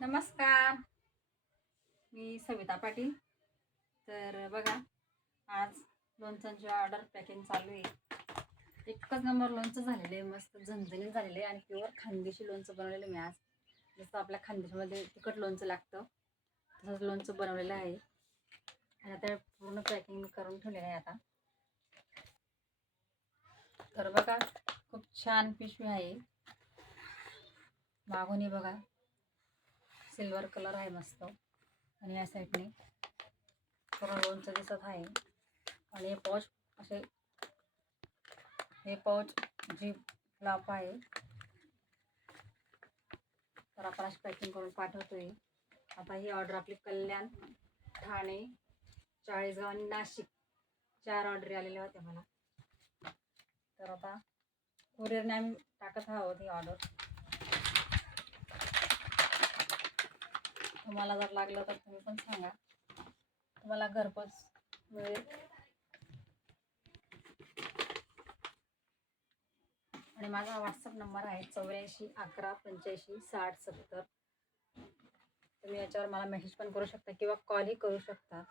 नमस्कार. मी सविता पाटील. तर बघा आज लोणचांची ऑर्डर पॅकिंग चालू आहे. एकच नंबर लोणचं झालेलं आहे मस्त झणझणीत झालेलं आहे आणि प्युअर खानदेशी लोणचं बनवलेलं मी आज. जसं आपल्या खानदेशीमध्ये तिखट लोणचं लागतं तसंच लोणचं बनवलेलं आहे. आणि आता पूर्ण पॅकिंग करून ठेवलेलं आहे आता. तर बघा खूप छान पिशवी आहे. मागून बघा सिल्वर कलर आहे मस्त. आणि या साईडने पूर्ण लोणचं दिसत आहे. आणि हे पॉच असे हे पाऊच जी लाप आहे तर आपण अशी पॅकिंग करून पाठवतोय. आता ही ऑर्डर आपली कल्याण ठाणे चाळीसगाव आणि नाशिक. चार ऑर्डरी आलेल्या होत्या मला. तर आता कुरिअरने आम्ही टाकत आहोत ही ऑर्डर तुम्हाला जर लागलं तर तुम्ही पण सांगा. तुम्हाला घरपोच मिळेल. आणि माझा व्हॉट्सअप नंबर आहे चौऱ्याऐंशी अकरा पंच्याऐंशी साठ सत्तर. तुम्ही याच्यावर मला मेसेज पण करू शकता किंवा कॉलही करू शकता.